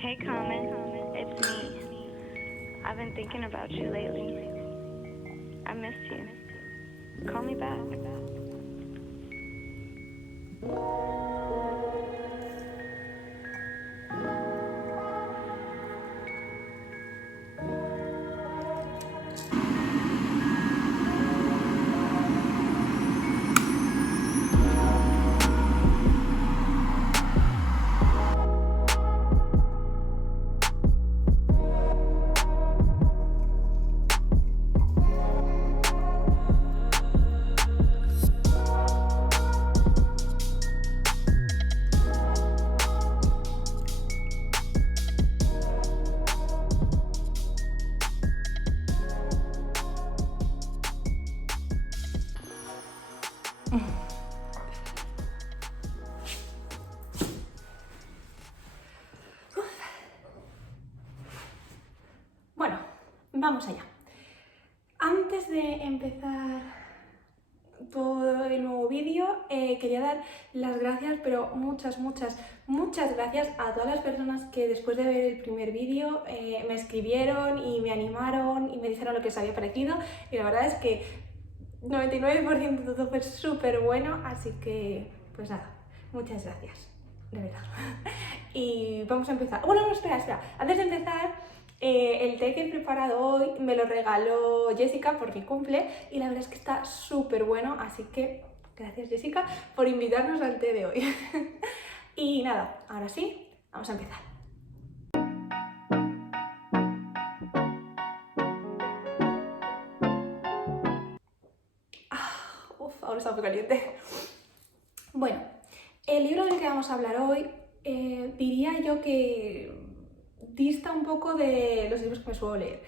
Hey, Common, it's me. I've been thinking about you lately. I miss you. Call me back. Bueno, vamos allá. Antes de empezar todo el nuevo vídeo, quería dar las gracias, pero muchas gracias a todas las personas que después de ver el primer vídeo me escribieron y me animaron y me dijeron lo que os había parecido, y la verdad es que 99% de todo fue súper bueno, así que pues nada, muchas gracias, de verdad. Y vamos a empezar. Bueno, no, espera. Antes de empezar, el té que he preparado hoy me lo regaló Jessica por mi cumple y la verdad es que está súper bueno, así que gracias Jessica por invitarnos al té de hoy. Y nada, ahora sí, vamos a empezar. Ahora está muy caliente. Bueno, el libro del que vamos a hablar hoy diría yo que dista un poco de los libros que me suelo leer.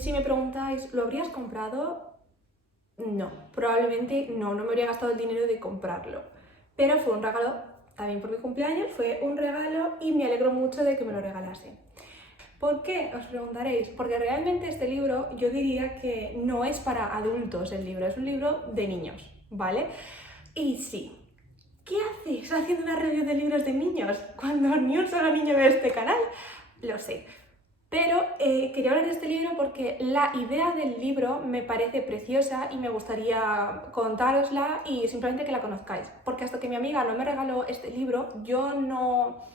Si me preguntáis, ¿lo habrías comprado? No, probablemente no me habría gastado el dinero de comprarlo. Pero fue un regalo, también por mi cumpleaños, fue un regalo y me alegro mucho de que me lo regalase. ¿Por qué? Os preguntaréis. Porque realmente este libro yo diría que no es para adultos el libro, es un libro de niños, ¿vale? Y sí, ¿qué haces haciendo una review de libros de niños cuando ni un solo niño ve este canal? Lo sé. Pero quería hablar de este libro porque la idea del libro me parece preciosa y me gustaría contárosla y simplemente que la conozcáis. Porque hasta que mi amiga no me regaló este libro, yo no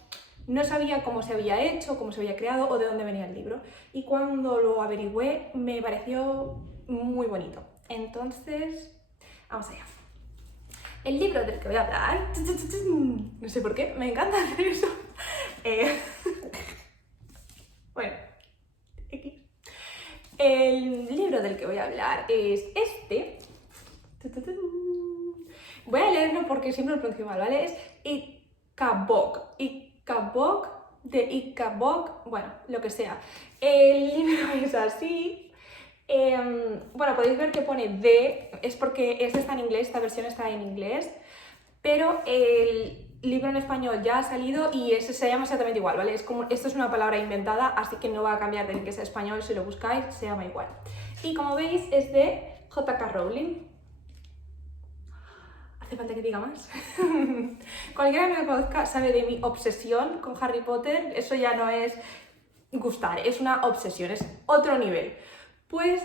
sabía cómo se había hecho, cómo se había creado o de dónde venía el libro. Y cuando lo averigüé me pareció muy bonito. Entonces, vamos allá. El libro del que voy a hablar, no sé por qué, me encanta hacer eso. Bueno, el libro del que voy a hablar es este. Voy a leerlo porque siempre lo pronuncio mal, ¿vale? Es Ikabok. Ikabok, de Ikabok, bueno, lo que sea. El libro es así. Bueno, podéis ver que pone de, es porque este está en inglés, esta versión está en inglés, pero el libro en español ya ha salido y ese se llama exactamente igual, ¿vale? Es como, esto es una palabra inventada, así que no va a cambiar del que sea español, si lo buscáis se llama igual. Y como veis es de J.K. Rowling. ¿Hace falta que diga más? Cualquiera que me conozca sabe de mi obsesión con Harry Potter, eso ya no es gustar, es una obsesión, es otro nivel. Pues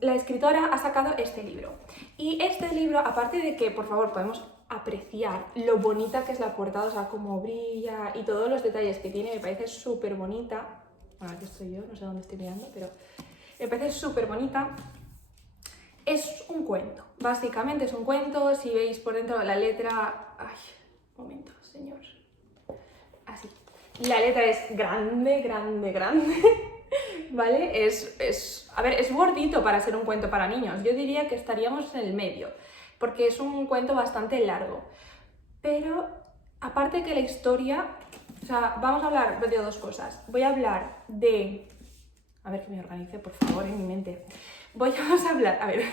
la escritora ha sacado este libro. Y este libro, aparte de que, por favor, podemos apreciar lo bonita que es la portada, o sea, cómo brilla y todos los detalles que tiene, me parece súper bonita. Bueno, aquí estoy yo, no sé dónde estoy mirando, pero me parece súper bonita. Es un cuento, básicamente es un cuento. Si veis por dentro la letra... Ay, un momento, señor. Así. La letra es grande, ¿vale? A ver, es gordito para ser un cuento para niños. Yo diría que estaríamos en el medio, porque es un cuento bastante largo. Pero, aparte que la historia... O sea, vamos a hablar de dos cosas. Voy a hablar de... A ver que me organice, por favor, en mi mente. Vamos a hablar... A ver...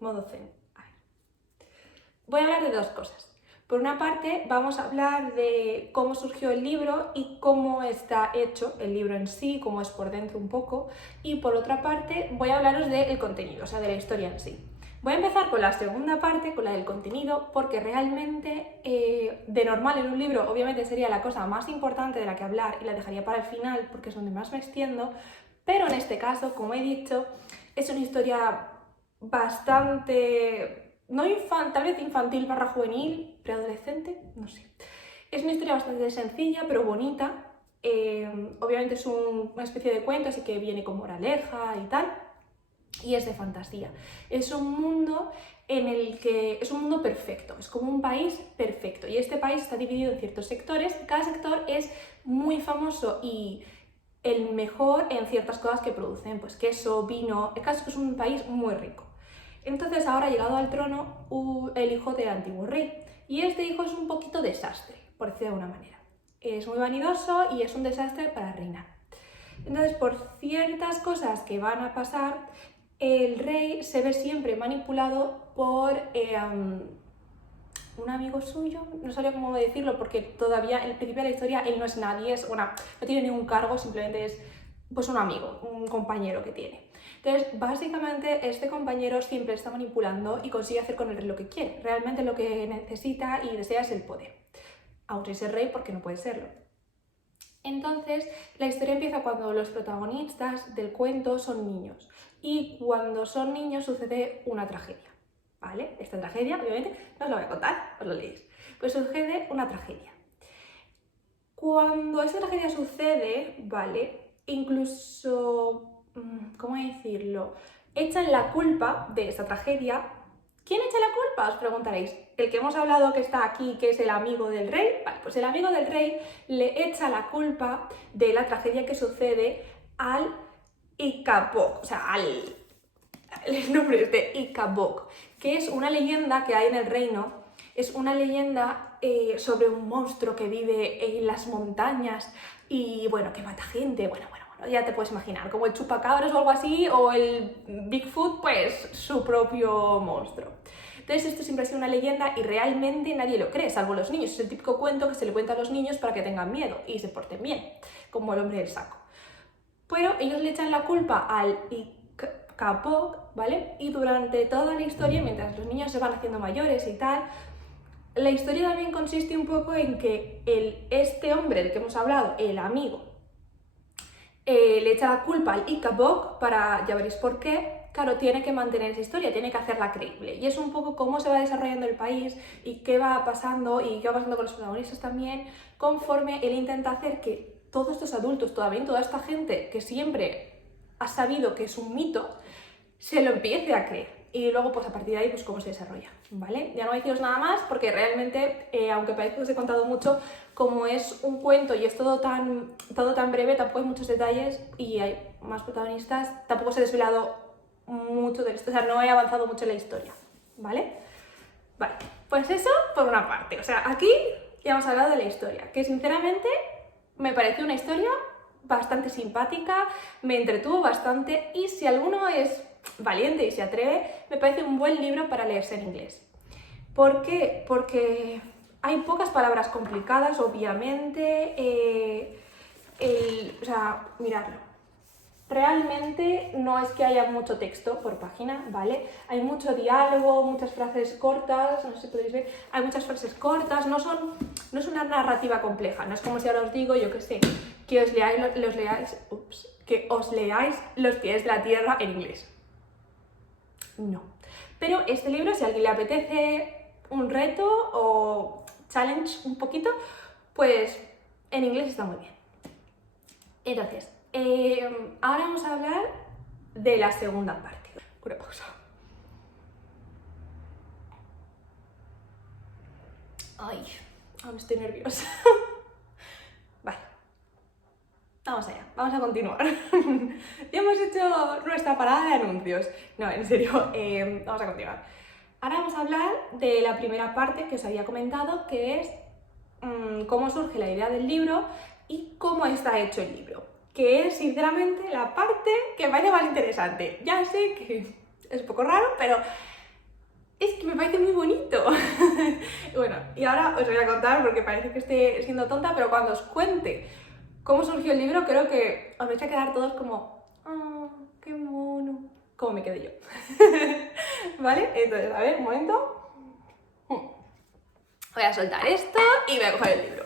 Modo zen. A ver. Voy a hablar de dos cosas. Por una parte, vamos a hablar de cómo surgió el libro y cómo está hecho el libro en sí, cómo es por dentro un poco. Y por otra parte, voy a hablaros del contenido, o sea, de la historia en sí. Voy a empezar con la segunda parte, con la del contenido, porque realmente de normal en un libro obviamente sería la cosa más importante de la que hablar y la dejaría para el final porque es donde más me extiendo, pero en este caso, como he dicho, es una historia bastante, no infantil, tal vez infantil barra juvenil, preadolescente, no sé. Es una historia bastante sencilla pero bonita. Obviamente es una especie de cuento, así que viene con moraleja y tal, y es de fantasía. Es un mundo en el que es un mundo perfecto, es como un país perfecto, y este país está dividido en ciertos sectores, y cada sector es muy famoso y el mejor en ciertas cosas que producen, pues queso, vino. El caso es que es un país muy rico. Entonces ahora ha llegado al trono el hijo del antiguo rey, y este hijo es un poquito desastre, por decirlo de alguna manera. Es muy vanidoso y es un desastre para reinar. Entonces, por ciertas cosas que van a pasar, el rey se ve siempre manipulado por un amigo suyo, no sabría cómo decirlo porque todavía en el principio de la historia él no es nadie, no tiene ningún cargo, simplemente es pues un amigo, un compañero que tiene. Entonces, básicamente este compañero siempre está manipulando y consigue hacer con el rey lo que quiere. Realmente lo que necesita y desea es el poder. Aunque es el rey, porque no puede serlo. Entonces, la historia empieza cuando los protagonistas del cuento son niños. Y cuando son niños sucede una tragedia, ¿vale? Esta tragedia, obviamente, no os la voy a contar, os lo leéis. Pues sucede una tragedia. Cuando esa tragedia sucede, ¿vale? Incluso, ¿cómo decirlo? Echan la culpa de esta tragedia. ¿Quién echa la culpa? Os preguntaréis. El que hemos hablado que está aquí, que es el amigo del rey, vale, pues el amigo del rey le echa la culpa de la tragedia que sucede al Ikabok, o sea, el nombre es de Ikabok, que es una leyenda que hay en el reino. Es una leyenda sobre un monstruo que vive en las montañas y, bueno, que mata gente, bueno, ya te puedes imaginar, como el chupacabras o algo así, o el Bigfoot, pues su propio monstruo. Entonces esto siempre ha sido una leyenda y realmente nadie lo cree, salvo los niños. Es el típico cuento que se le cuenta a los niños para que tengan miedo y se porten bien, como el hombre del saco. Pero ellos le echan la culpa al Ikabok, ¿vale? Y durante toda la historia, mientras los niños se van haciendo mayores y tal, la historia también consiste un poco en que este hombre del que hemos hablado, el amigo, le echa la culpa al Ikabok para, ya veréis por qué, claro, tiene que mantener esa historia, tiene que hacerla creíble. Y es un poco cómo se va desarrollando el país y qué va pasando con los protagonistas también, conforme él intenta hacer que todos estos adultos, toda esta gente que siempre ha sabido que es un mito, se lo empiece a creer. Y luego, pues a partir de ahí, pues cómo se desarrolla, ¿vale? Ya no voy a deciros nada más porque realmente, aunque parezca que os he contado mucho, como es un cuento y es todo tan breve, tampoco hay muchos detalles y hay más protagonistas, tampoco os he desvelado mucho de esto, o sea, no he avanzado mucho en la historia, ¿vale? Vale, pues eso por una parte, o sea, aquí ya hemos hablado de la historia, que sinceramente me pareció una historia bastante simpática, me entretuvo bastante y si alguno es valiente y se atreve, me parece un buen libro para leerse en inglés. ¿Por qué? Porque hay pocas palabras complicadas, obviamente, o sea, miradlo. Realmente no es que haya mucho texto por página, ¿vale? Hay mucho diálogo, muchas frases cortas, no sé si podéis ver, hay muchas frases cortas, no es una narrativa compleja, no es como si ahora os digo, yo qué sé, que os leáis Los pies de la tierra en inglés. No. Pero este libro, si a alguien le apetece un reto o challenge un poquito, pues en inglés está muy bien. Entonces, ahora vamos a hablar de la segunda parte. Una pausa. Ay, aún estoy nerviosa. Vale. Vamos allá, vamos a continuar. Ya hemos hecho nuestra parada de anuncios. No, en serio, vamos a continuar. Ahora vamos a hablar de la primera parte que os había comentado, que es cómo surge la idea del libro y cómo está hecho el libro, que es sinceramente la parte que me parece más interesante. Ya sé que es un poco raro, pero es que me parece muy bonito. Bueno, y ahora os voy a contar, porque parece que esté siendo tonta, pero cuando os cuente cómo surgió el libro, creo que os vais a quedar todos como, ¡ah, qué mono! Como me quedé yo. ¿Vale? Entonces, a ver, un momento. Voy a soltar esto y voy a coger el libro.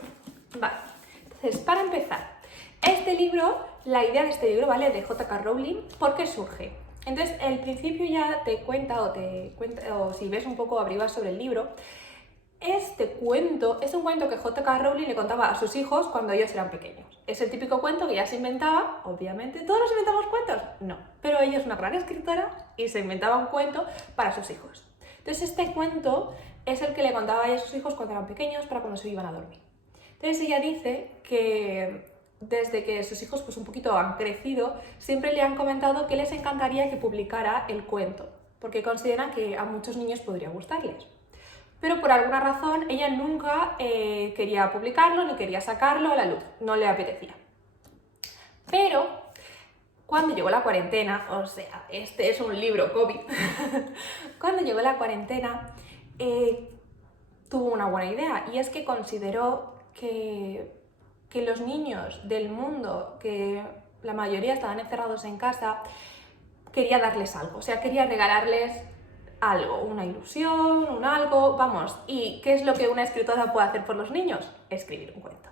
Vale, entonces, para empezar, este libro, la idea de este libro, ¿vale? De J.K. Rowling, ¿por qué surge? Entonces, el principio ya te cuenta, o si ves un poco averiguas sobre el libro, este cuento es un cuento que J.K. Rowling le contaba a sus hijos cuando ellos eran pequeños. Es el típico cuento que ya se inventaba, obviamente. ¿Todos nos inventamos cuentos? No. Pero ella es una gran escritora y se inventaba un cuento para sus hijos. Entonces este cuento es el que le contaba ella a sus hijos cuando eran pequeños para cuando se iban a dormir. Entonces ella dice que desde que sus hijos pues un poquito han crecido, siempre le han comentado que les encantaría que publicara el cuento, porque consideran que a muchos niños podría gustarles. Pero por alguna razón ella nunca quería publicarlo ni quería sacarlo a la luz, no le apetecía. Pero cuando llegó la cuarentena, o sea, este es un libro COVID, cuando llegó la cuarentena tuvo una buena idea y es que consideró que los niños del mundo, que la mayoría estaban encerrados en casa, quería darles algo, o sea, quería regalarles algo, una ilusión, un algo, vamos. ¿Y qué es lo que una escritora puede hacer por los niños? Escribir un cuento.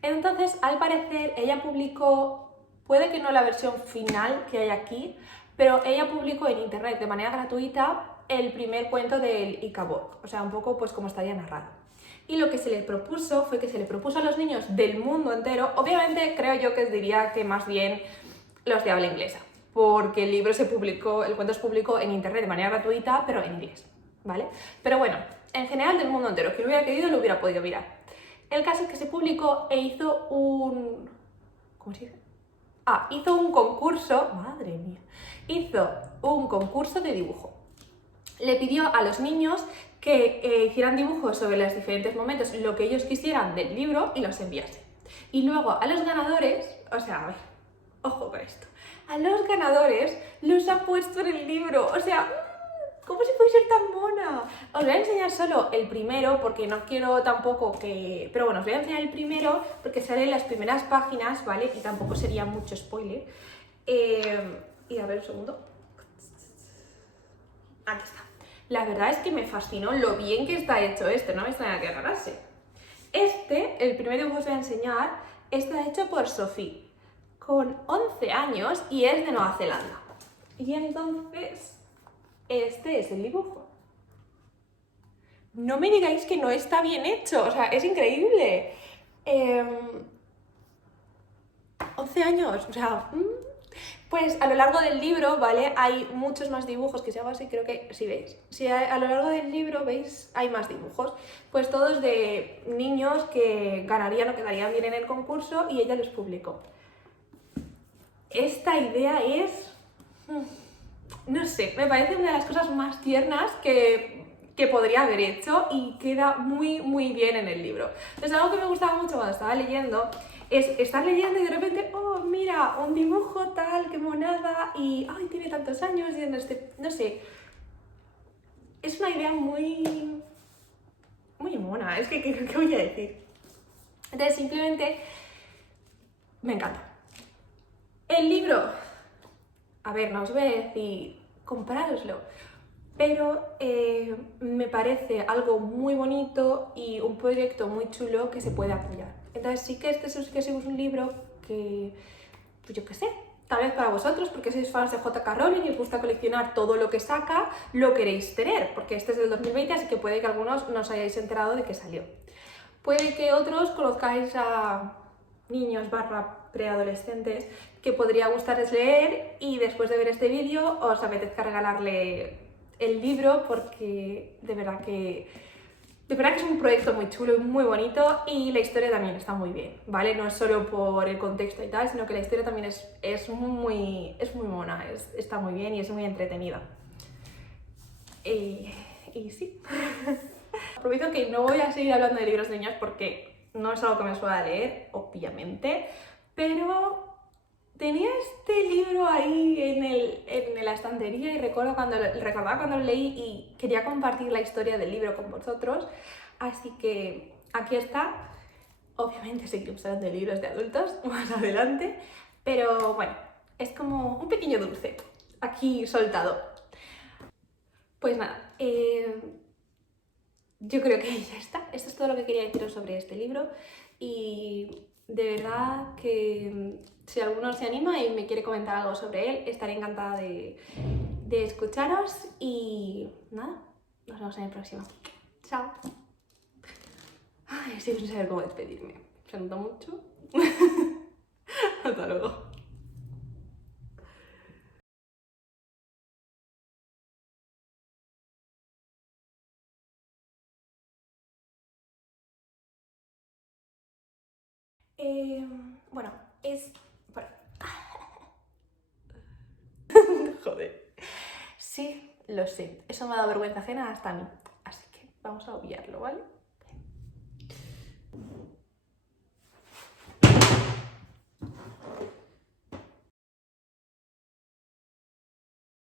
Entonces, al parecer, ella publicó, puede que no la versión final que hay aquí, pero ella publicó en internet de manera gratuita el primer cuento del Icabod, o sea, un poco pues como estaría narrado. Y lo que se le propuso fue que se le propuso a los niños del mundo entero, obviamente creo yo que os diría que más bien los de habla inglesa, porque el libro se publicó, el cuento se publicó en internet de manera gratuita, pero en inglés, ¿vale? Pero bueno, en general del mundo entero, quien hubiera querido lo hubiera podido mirar. El caso es que se publicó e hizo un... ¿cómo se dice? Hizo un concurso, madre mía, hizo un concurso de dibujo. Le pidió a los niños que hicieran dibujos sobre los diferentes momentos, lo que ellos quisieran del libro y los enviase. Y luego a los ganadores, o sea, a ver, ojo con esto, a los ganadores los ha puesto en el libro, o sea, ¿cómo se puede ser tan mona? Os voy a enseñar solo el primero porque no quiero tampoco que... Pero bueno, os voy a enseñar el primero porque sale en las primeras páginas, ¿vale? Y tampoco sería mucho spoiler. Y a ver un segundo. Aquí está. La verdad es que me fascinó lo bien que está hecho este, no me extraña que ganase. El primer dibujo que os voy a enseñar, está hecho por Sophie, con 11 años y es de Nueva Zelanda. Y entonces, este es el dibujo. No me digáis que no está bien hecho, o sea, es increíble. 11 años, o sea... Pues a lo largo del libro, ¿vale? Hay muchos más dibujos, que se llama así, creo que si veis. Si a lo largo del libro, ¿veis? Hay más dibujos. Pues todos de niños que ganarían o quedarían bien en el concurso y ella los publicó. Esta idea es... no sé, me parece una de las cosas más tiernas que podría haber hecho y queda muy, muy bien en el libro. Entonces, algo que me gustaba mucho cuando estaba leyendo es estar leyendo y de repente, oh, mira, un dibujo tal, qué monada, y ay, tiene tantos años, y no sé. Es una idea muy, muy mona, es que, ¿qué voy a decir? Entonces, simplemente, me encanta. El libro, a ver, no os voy a decir, comprároslo, pero me parece algo muy bonito y un proyecto muy chulo que se puede apoyar. Entonces sí que este sí que es un libro que, pues yo qué sé, tal vez para vosotros, porque sois fans de J.K. Rowling y os gusta coleccionar todo lo que saca, lo queréis tener, porque este es del 2020, así que puede que algunos no os hayáis enterado de que salió. Puede que otros conozcáis a niños / preadolescentes que podría gustarles leer y después de ver este vídeo os apetezca regalarle el libro, porque de verdad que es un proyecto muy chulo y muy bonito y la historia también está muy bien, ¿vale? No es solo por el contexto y tal, sino que la historia también es muy mona, está muy bien y es muy entretenida. Y sí. Prometo que no voy a seguir hablando de libros de niños porque no es algo que me suele leer, obviamente, pero tenía este libro ahí en la estantería y recordaba cuando lo leí y quería compartir la historia del libro con vosotros, así que aquí está. Obviamente seguiremos hablando de libros de adultos más adelante, pero bueno, es como un pequeño dulce aquí soltado. Pues nada, yo creo que ya está. Esto es todo lo que quería deciros sobre este libro y de verdad que si alguno se anima y me quiere comentar algo sobre él, estaré encantada de escucharos y nada, nos vemos en el próximo. Chao. Ay, estoy sin saber cómo despedirme. Se nota mucho. Hasta luego. Bueno, es... Bueno. Joder. Sí, lo sé. Eso me ha dado vergüenza ajena hasta a mí. Así que vamos a obviarlo, ¿vale?